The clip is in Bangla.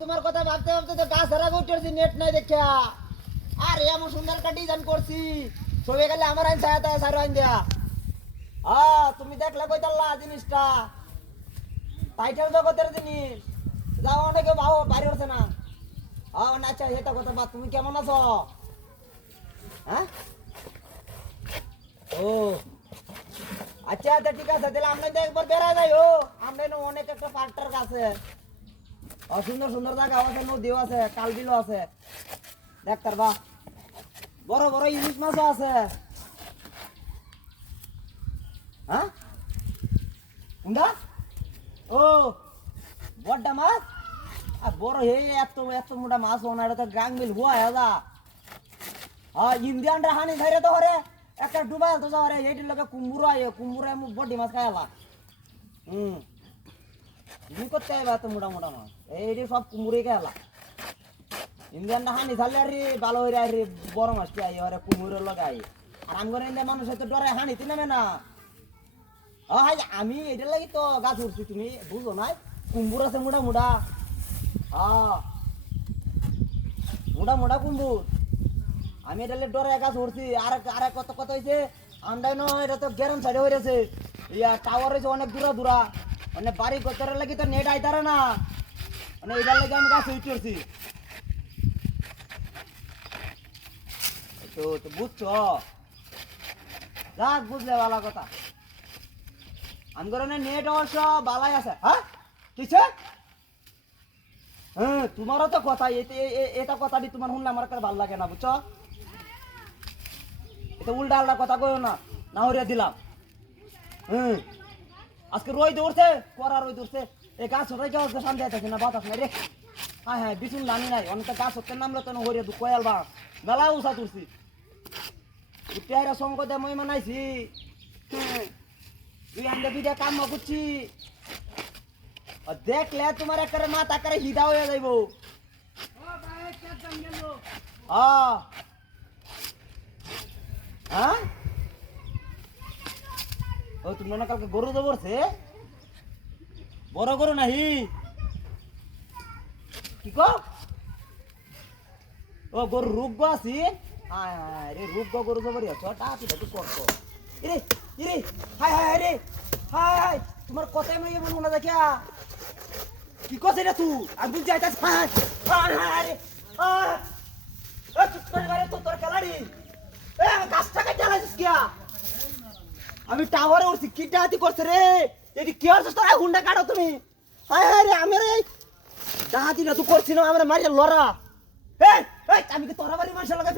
তোমার কথা ভাবতে ভাবতে তো গাছ হারা উঠেছি নেট নাই দেখা। আর এমন সুন্দর একটা ডিজাইন করছি। ছবি গেলে আমার আইন ছায়া তায়া সারো আইন দেয়া। আ, তুমি দেখলে কইতাল্লা জিনিসটা। টাইটেল জগতের জিনিস। যাও অনেকে ভাও বাড়ি হচ্ছে না। না আচ্ছা এটা কথা বাদ, তুমি কেমন আছো? হ্যাঁ ও। আচ্ছা আচ্ছা ঠিক আছে, তাহলে আমরা একবার বেড়ায় যাই, ও। আমরা অনেক একটা পার্কটার কাছে। ও সুন্দর সুন্দর জায়গা আছে নদীও আছে কাল বিলও আছে দেখতার বা বড় বড় ইলিশ মাছও আছে। হ্যাঁ? কোনটা ও বড়টা মাছ? আর বড় হে, এত এত মোটা মাছ ওনা এটা তো গ্রাং মিল হুয়া হেদা হ্যাঁ ইন্ডিয়ানরা হানি ধরে তো হরে। একটা ডুবাই তো হরে এইটির লগে কুম্বুরা কুম্বুরা বডি মাছ খাইলা হুম। এত মোটা মোটা সব আমি না। আমি লাগি তো গাছ উঠছি তুমি বুঝো নাই? কুম্বুর আছে মোটা মোটা। হ্যাঁ মোটা মোটা কুম্বুর আমি এটা ডরে গাছ উঠছি আর আর কত কত হয়েছে আমদাই ন এটা তো গ্যারাম সাইডে হয়ে গেছে ইয়া টাওয়ার হয়েছে অনেক দূরা দূরা। মানে বাড়ি করতে লাগি তো নেট আইতারে না। মানে এটার লাগে আমি গাছ উঠে উঠছি। তো তো বুঝছ? যাক, বুঝলে ভালো কথা। আমি করে নেট অবশ্য বালাই আছে। হ্যাঁ? কিছে হ্যাঁ তোমারও তো কথা এটা কথাটি তোমার শুনলে আমার কাছে ভালো লাগে না, বুঝছ? এটা উল্টা আল্টা কথা কইও না না হরিয়া দিলাম। হুম আজকে রই দৌড়ছে করা রই দৌড়ছে এই গাছ হটাই গাছ শান্তি আছে না, বাতাস নাই রে। হ্যাঁ হ্যাঁ বিচুন লানি নাই অনেক গাছ হতে নামলে তো হরিয়া দু কয়াল বা মেলা উষা তুলছি। পেয়ারা সঙ্গ দে, মই মানাইছি। তুই আমরা বিদা কাম করছি। দেখলে তোমার একারে মাথা করে হিদা হয়ে যাইব। হ্যাঁ? ও তুমি না কালকে গরু তো বলছে বড় গরু নাহি। কি কো? ও গরু রূপ আছি হায় হায় রে, রূপ গরু তো বড়ি ছোটা তুই তো করতো ইরে হায় হায়, রে, হায় হায়, তোমার কথাই মই এমন মনে দেখিয়া। কি কছে রে তুই? আমি বুঝি আইতাছ হায় হায় হায় রে তো তোর খেলাড়ি। এ কাটতে লাগাইছিস কিয়া? আমি টাওয়ারে উঠছি, কি ডাহাতি করছে রে? এটি কি হচ্ছে তোরা? হুন্ডা কাটো তুমি। হায় হায় রে, আমি রে ডাহাতি না তুই করছি না, আমরা মারিয়া লড়া। এই এই, আমি কি তোরা বাড়ি মানুষের লাগে